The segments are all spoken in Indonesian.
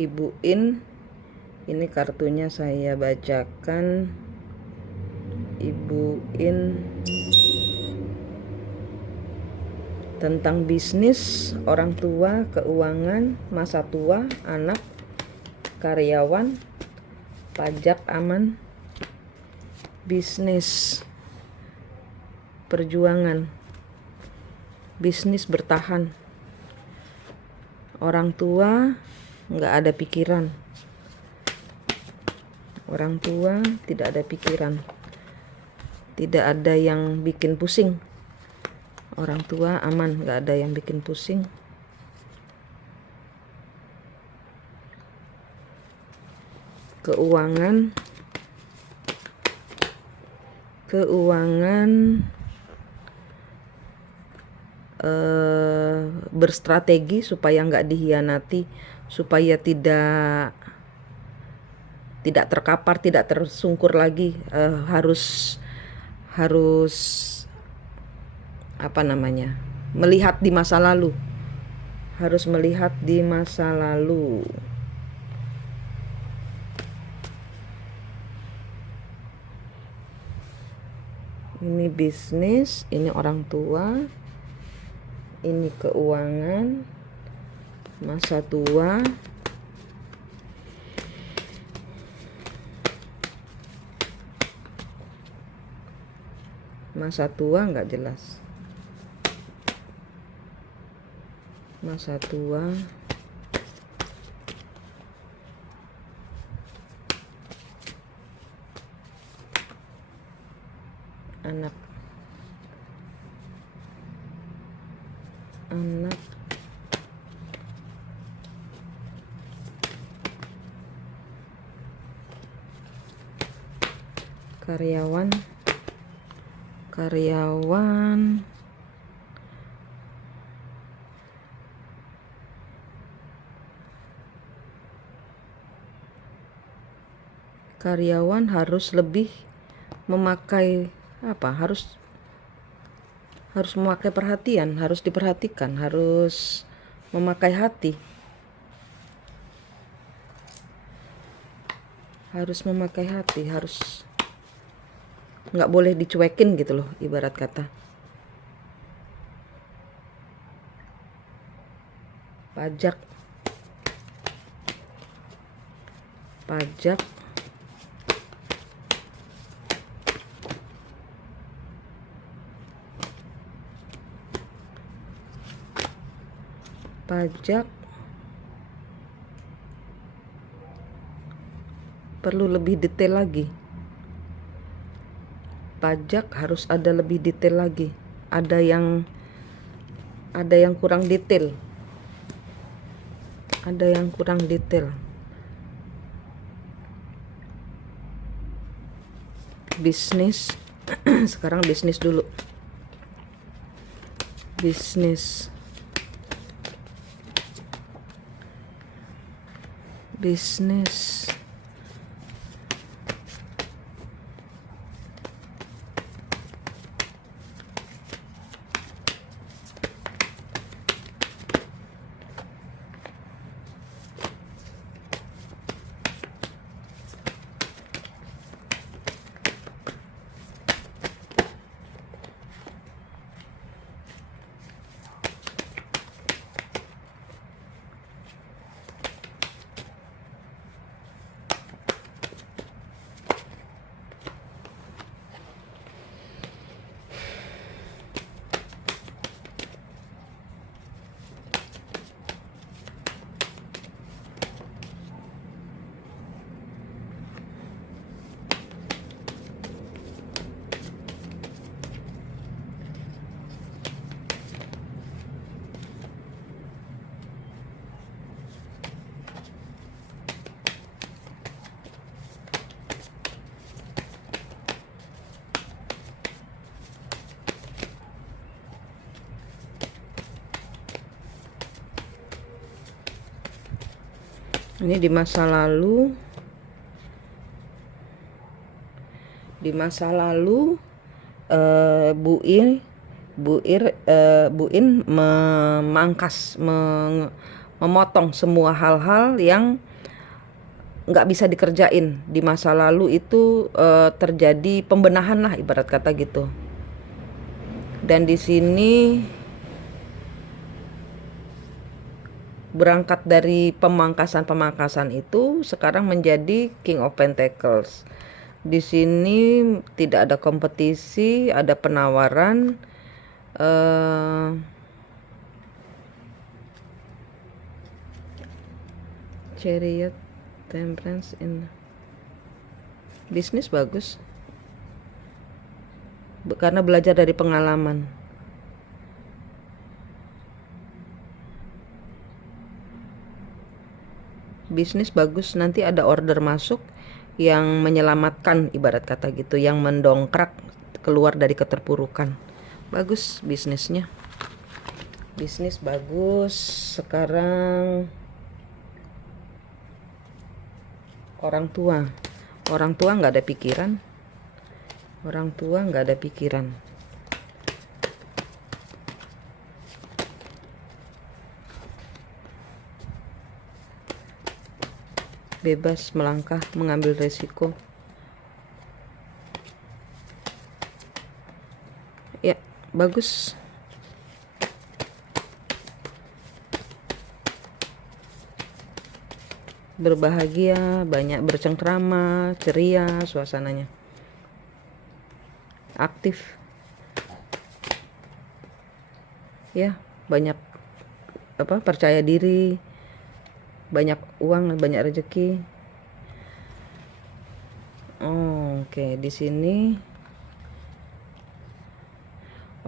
Ibu In. Ini kartunya saya bacakan. Ibu In tentang bisnis, orang tua, keuangan, masa tua, anak, karyawan, pajak aman, bisnis, perjuangan, bisnis bertahan, orang tua nggak ada pikiran, orang tua tidak ada pikiran, tidak ada yang bikin pusing, orang tua aman, nggak ada yang bikin pusing. Keuangan berstrategi supaya nggak dihianati, supaya tidak terkapar, tidak tersungkur lagi. Harus melihat di masa lalu, harus melihat di masa lalu. Ini bisnis, ini orang tua, ini keuangan, masa tua, nggak jelas. Masa tua, anak, karyawan, harus lebih memakai harus memakai perhatian, harus diperhatikan, harus memakai hati, harus nggak boleh dicuekin gitu loh, ibarat kata. Pajak, perlu lebih detail lagi. Pajak harus ada lebih detail lagi. Ada yang kurang detail. Bisnis. Sekarang bisnis dulu. Bisnis. Ini di masa lalu. Bu In memangkas memotong semua hal-hal yang nggak bisa dikerjain di masa lalu itu. Terjadi pembenahan lah ibarat kata gitu. Dan di sini berangkat dari pemangkasan itu sekarang menjadi King of Pentacles. Di sini tidak ada kompetisi, ada penawaran. Chariot, Temperance in bisnis bagus. Karena belajar dari pengalaman. Bisnis bagus, nanti ada order masuk yang menyelamatkan ibarat kata gitu, yang mendongkrak keluar dari keterpurukan. Bagus bisnisnya. Bisnis bagus. Sekarang orang tua nggak ada pikiran. Orang tua nggak ada pikiran. Bebas melangkah, mengambil resiko. Ya, bagus. Berbahagia, banyak bercengkrama, ceria suasananya. Aktif. Ya, banyak percaya diri. Banyak uang, banyak rezeki. Oke, di sini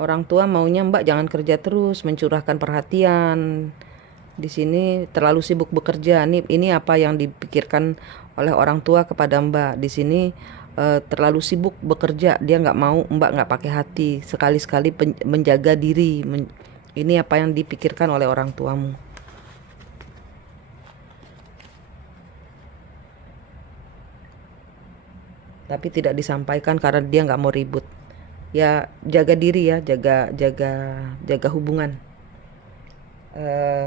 orang tua maunya Mbak jangan kerja terus, mencurahkan perhatian. Di sini terlalu sibuk bekerja. Ini apa yang dipikirkan oleh orang tua kepada Mbak. Di sini terlalu sibuk bekerja, dia nggak mau Mbak nggak pakai hati, sekali-sekali menjaga diri. Ini apa yang dipikirkan oleh orang tuamu. Tapi tidak disampaikan karena dia nggak mau ribut. Ya, jaga diri ya, jaga hubungan.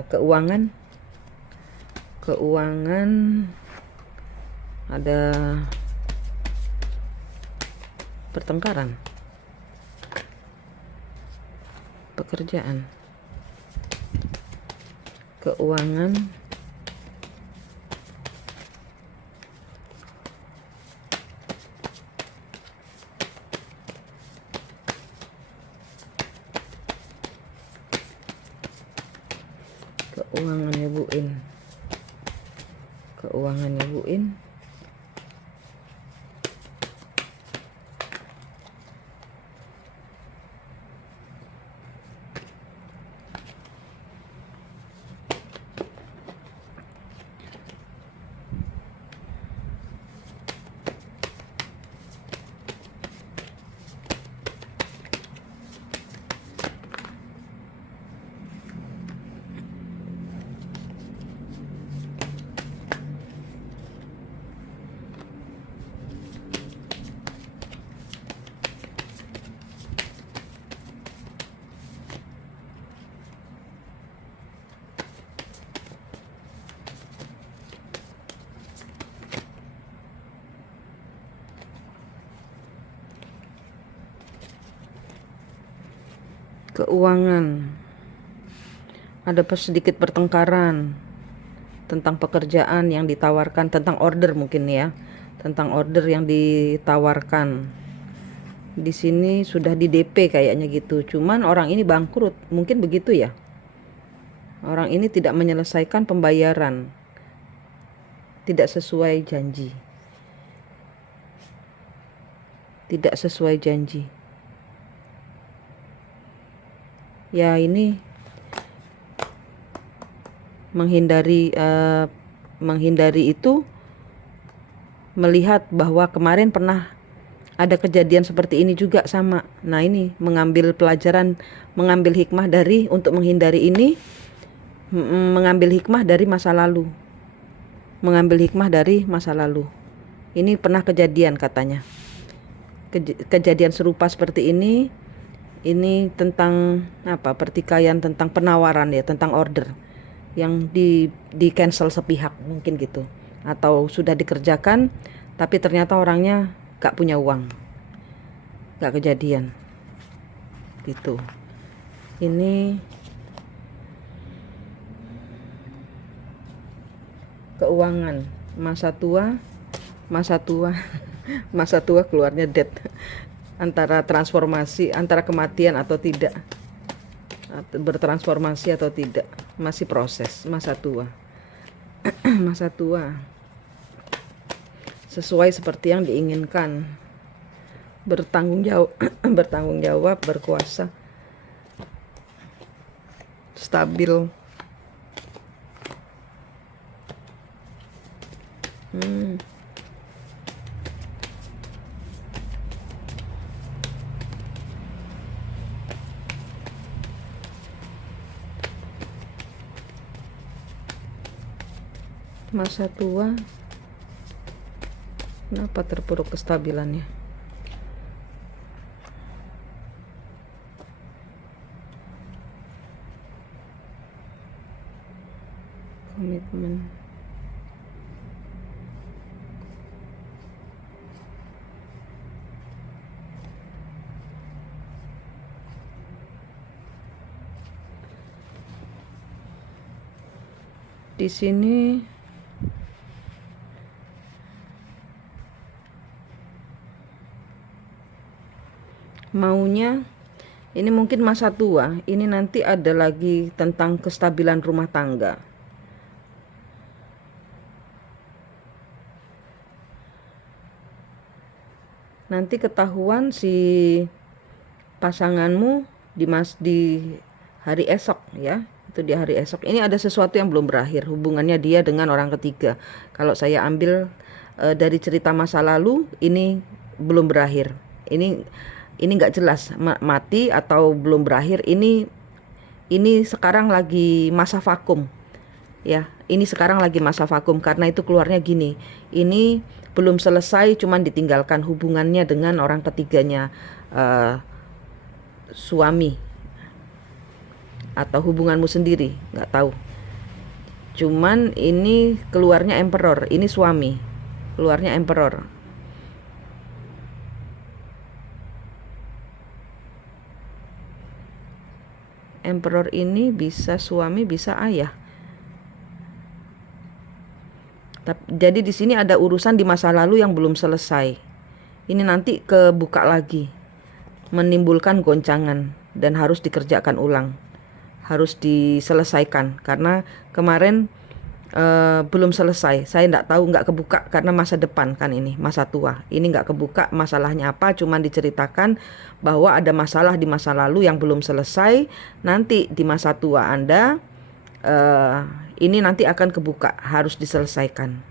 Keuangan ada pertengkaran. Pekerjaan, keuangan, keuangannya buin. Keuangan, ada sedikit pertengkaran tentang pekerjaan yang ditawarkan, tentang order mungkin ya, tentang order yang ditawarkan. Di sini sudah di DP kayaknya gitu, cuman orang ini bangkrut, mungkin begitu ya. Orang ini tidak menyelesaikan pembayaran, tidak sesuai janji. Tidak sesuai janji. Ya, ini menghindari itu, melihat bahwa kemarin pernah ada kejadian seperti ini juga sama. Nah, ini mengambil pelajaran, mengambil hikmah untuk menghindari ini, mengambil hikmah dari masa lalu. Mengambil hikmah dari masa lalu. Ini pernah kejadian katanya. Kejadian serupa seperti ini tentang pertikaian, tentang penawaran ya, tentang order. yang di cancel sepihak mungkin gitu, atau sudah dikerjakan tapi ternyata orangnya gak punya uang, gak kejadian gitu. Ini keuangan, masa tua, masa tua masa tua keluarnya death, antara transformasi, antara kematian atau tidak, bertransformasi atau tidak, masih proses masa tua. Masa tua sesuai seperti yang diinginkan, bertanggung jawab bertanggung jawab, berkuasa, stabil. Masa tua, kenapa terpuruk kestabilannya? Komitmen. Di sini maunya ini mungkin masa tua, ini nanti ada lagi tentang kestabilan rumah tangga. Nanti ketahuan si pasanganmu di hari esok ya. Itu di hari esok. Ini ada sesuatu yang belum berakhir, hubungannya dia dengan orang ketiga. Kalau saya ambil dari cerita masa lalu, ini belum berakhir. Ini nggak jelas mati atau belum berakhir. Ini sekarang lagi masa vakum. Ya, ini sekarang lagi masa vakum karena itu keluarnya gini. Ini belum selesai, cuman ditinggalkan hubungannya dengan orang ketiganya, suami atau hubunganmu sendiri, nggak tahu. Cuman ini keluarnya emperor, ini suami, keluarnya emperor. Emperor ini bisa suami, bisa ayah. Jadi di sini ada urusan di masa lalu yang belum selesai. Ini nanti kebuka lagi, menimbulkan goncangan dan harus dikerjakan ulang, harus diselesaikan karena kemarin belum selesai. Saya nggak tahu, nggak kebuka karena masa depan kan, ini masa tua. Ini nggak kebuka masalahnya apa, cuman diceritakan bahwa ada masalah di masa lalu yang belum selesai. Nanti di masa tua Anda ini nanti akan kebuka, harus diselesaikan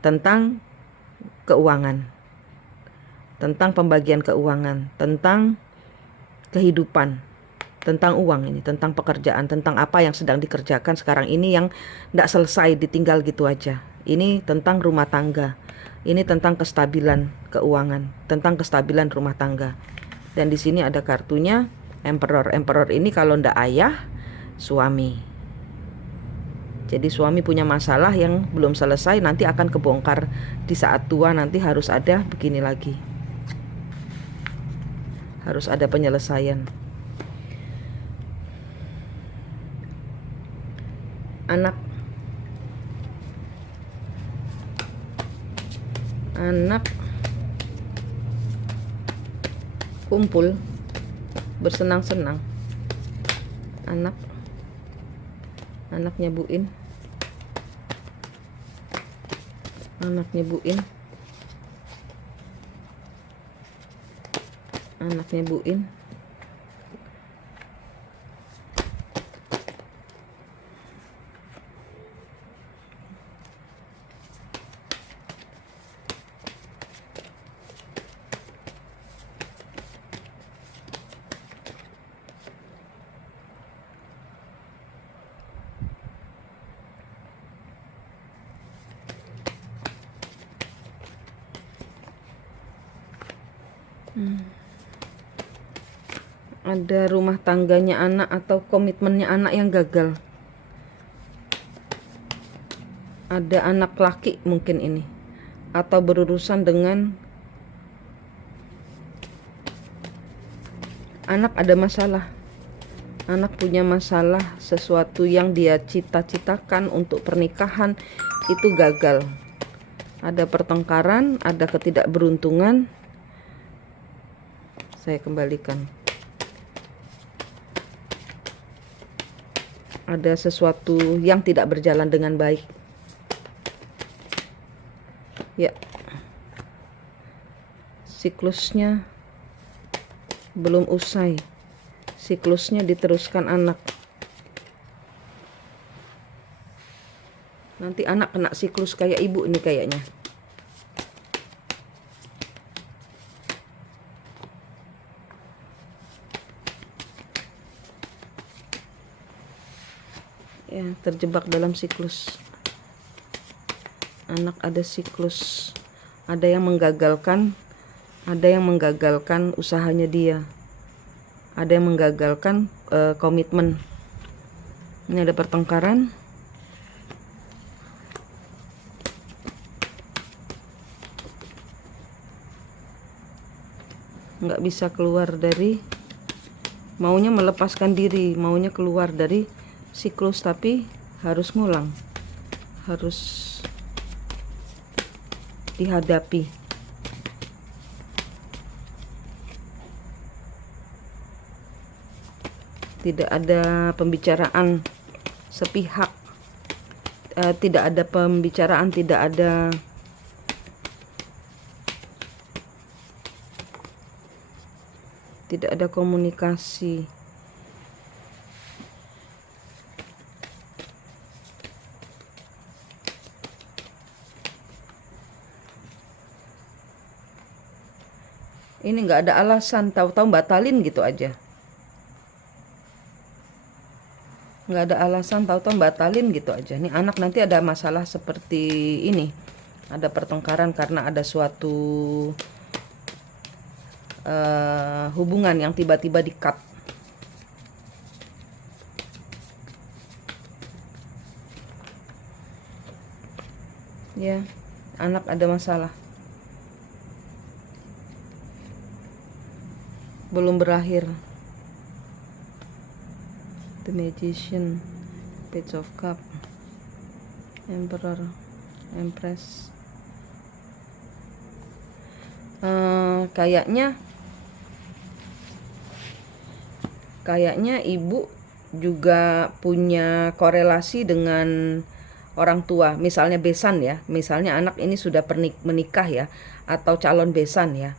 tentang keuangan, tentang pembagian keuangan, tentang kehidupan, tentang uang ini, tentang pekerjaan, tentang apa yang sedang dikerjakan sekarang ini yang tidak selesai, ditinggal gitu aja. Ini tentang rumah tangga, ini tentang kestabilan keuangan, tentang kestabilan rumah tangga. Dan di sini ada kartunya Emperor. Emperor ini kalau ndak ayah, suami. Jadi suami punya masalah yang belum selesai, nanti akan kebongkar di saat tua, nanti harus ada begini lagi. Harus ada penyelesaian. Anak kumpul bersenang-senang. Anak nyebuin. Anak nyebuin. Anak nyebuin. Ada rumah tangganya anak atau komitmennya anak yang gagal. ada anak laki mungkin ini, atau berurusan dengan anak. Ada masalah, anak punya masalah, sesuatu yang dia cita-citakan untuk pernikahan itu gagal. Ada pertengkaran, ada ketidakberuntungan. Saya kembalikan. Ada sesuatu yang tidak berjalan dengan baik. Ya. Siklusnya belum usai. Siklusnya diteruskan anak. Nanti anak kena siklus kayak ibu ini kayaknya. Ya, terjebak dalam siklus. Anak ada siklus. Ada yang menggagalkan, usahanya dia. Ada yang menggagalkan komitmen. Ini ada pertengkaran. Nggak bisa keluar dari, maunya melepaskan diri, maunya keluar dari siklus, tapi harus ngulang, harus dihadapi. Tidak ada pembicaraan sepihak, tidak ada pembicaraan, tidak ada komunikasi. Ini nggak ada alasan, tahu-tahu batalin gitu aja. Nggak ada alasan, tahu-tahu batalin gitu aja. Nih anak nanti ada masalah seperti ini. Ada pertengkaran karena ada suatu hubungan yang tiba-tiba di-cut. Ya, anak ada masalah. Belum berakhir. The Magician, Page of Cup, Emperor, Empress. Kayaknya ibu juga punya korelasi dengan orang tua. Misalnya besan ya, misalnya anak ini sudah menikah ya, atau calon besan ya.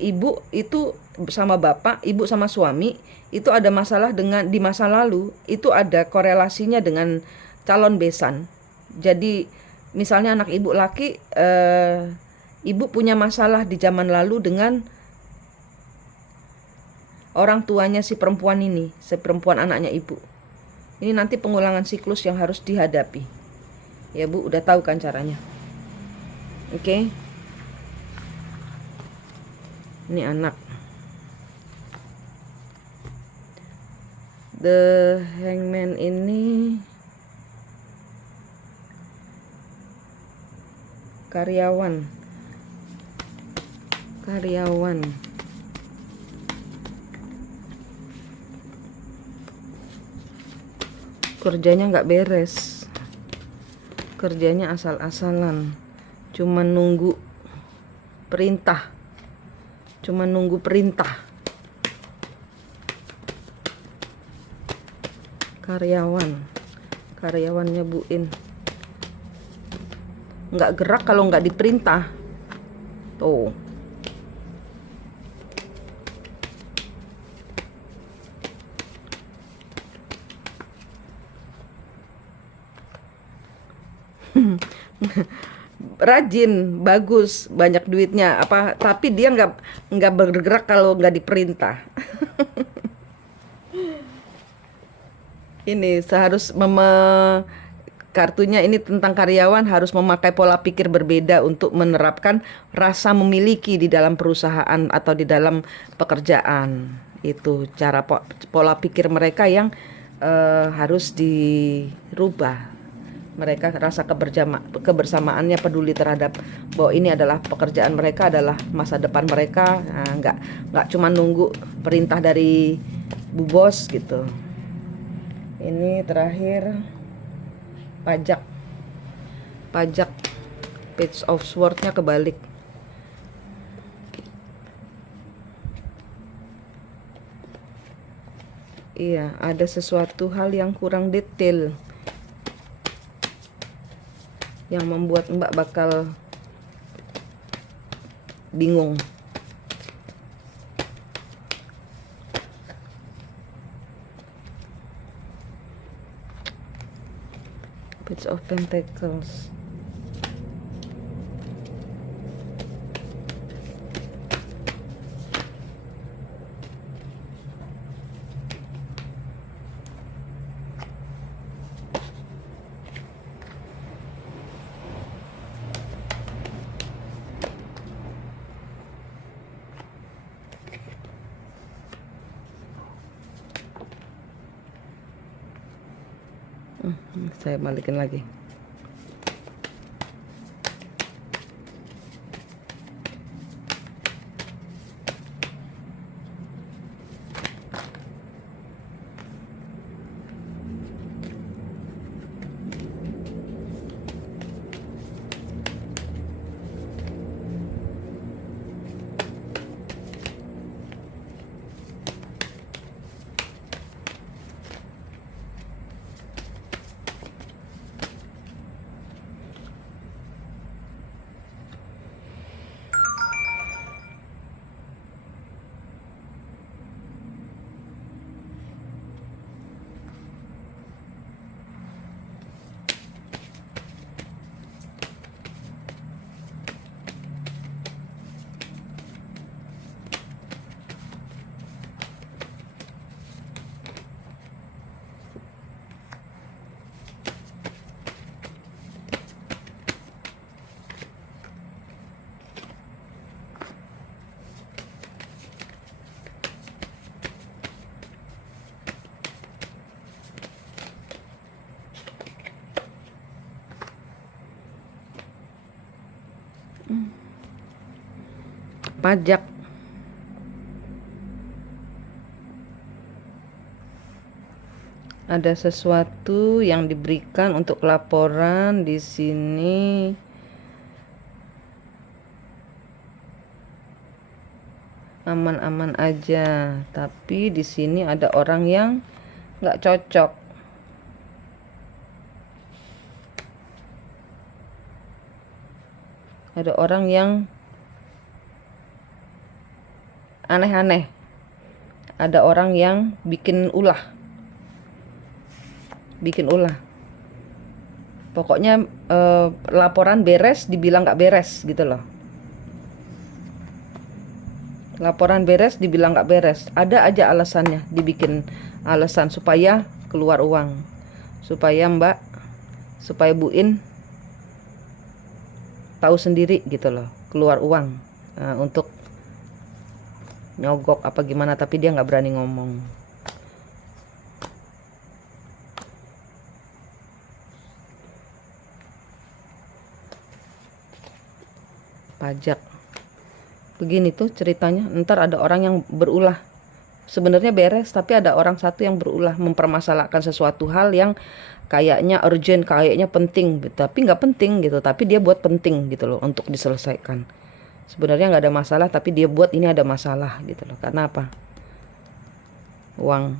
Ibu itu sama bapak, ibu sama suami itu ada masalah dengan di masa lalu, itu ada korelasinya dengan calon besan. Jadi misalnya anak ibu laki, ibu punya masalah di zaman lalu dengan orang tuanya si perempuan ini, si perempuan anaknya ibu. Ini nanti pengulangan siklus yang harus dihadapi. Ya Bu, udah tahu kan caranya. Oke. Ini anak. The Hangman ini karyawan. Kerjanya nggak beres. Kerjanya asal-asalan. Cuma nunggu perintah. Karyawan nyebuin. Nggak gerak kalau nggak diperintah. Tuh. Rajin, bagus, banyak duitnya apa, tapi dia nggak bergerak kalau nggak diperintah. Ini kartunya ini tentang karyawan harus memakai pola pikir berbeda untuk menerapkan rasa memiliki di dalam perusahaan atau di dalam pekerjaan. Itu cara pola pikir mereka yang harus dirubah. Mereka rasa kebersamaannya, peduli terhadap bahwa ini adalah pekerjaan mereka, adalah masa depan mereka. Nah, nggak cuma nunggu perintah dari bu bos gitu. Ini terakhir pajak. Page of Sword-nya kebalik. Iya, ada sesuatu hal yang kurang detail yang membuat Mbak bakal bingung. Page of Pentacles. Saya balikin lagi. Pajak. Ada sesuatu yang diberikan untuk laporan di sini. Aman-aman aja, tapi di sini ada orang yang nggak cocok. Ada orang yang aneh-aneh. Ada orang yang bikin ulah. Pokoknya laporan beres dibilang nggak beres gitu loh. Laporan beres dibilang nggak beres. Ada aja alasannya, dibikin alasan supaya keluar uang, supaya supaya Bu In tahu sendiri gitu loh, keluar uang untuk nyogok apa gimana, tapi dia nggak berani ngomong. Pajak. Begini tuh ceritanya, ntar ada orang yang berulah. Sebenarnya beres, tapi ada orang satu yang berulah mempermasalahkan sesuatu hal yang kayaknya urgent, kayaknya penting, tapi nggak penting gitu. Tapi dia buat penting gitu loh untuk diselesaikan. Sebenarnya nggak ada masalah, tapi dia buat ini ada masalah gitu loh. Karena apa? Uang.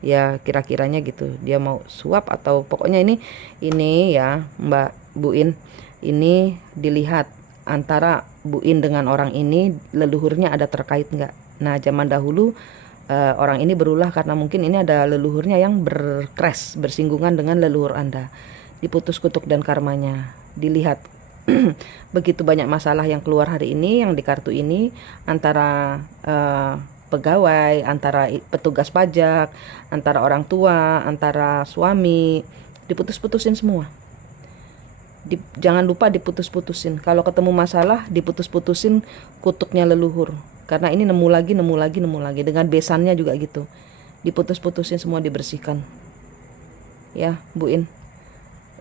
Ya kira-kiranya gitu. Dia mau suap atau pokoknya ini ya Mbak Bu In. Ini dilihat antara Bu In dengan orang ini leluhurnya ada terkait nggak. Nah zaman dahulu orang ini berulah karena mungkin ini ada leluhurnya yang berkres, bersinggungan dengan leluhur Anda. Diputus kutuk dan karmanya. Dilihat begitu banyak masalah yang keluar hari ini, yang di kartu ini, antara pegawai, antara petugas pajak, antara orang tua, antara suami, diputus-putusin semua. Jangan lupa diputus-putusin. Kalau ketemu masalah diputus-putusin kutuknya leluhur. Karena ini nemu lagi. Dengan besannya juga gitu. Diputus-putusin semua, dibersihkan. Ya Bu In.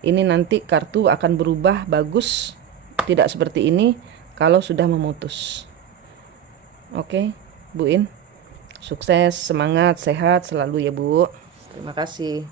Ini nanti kartu akan berubah bagus, tidak seperti ini kalau sudah memutus. Oke, Bu In. Sukses, semangat, sehat selalu ya, Bu. Terima kasih.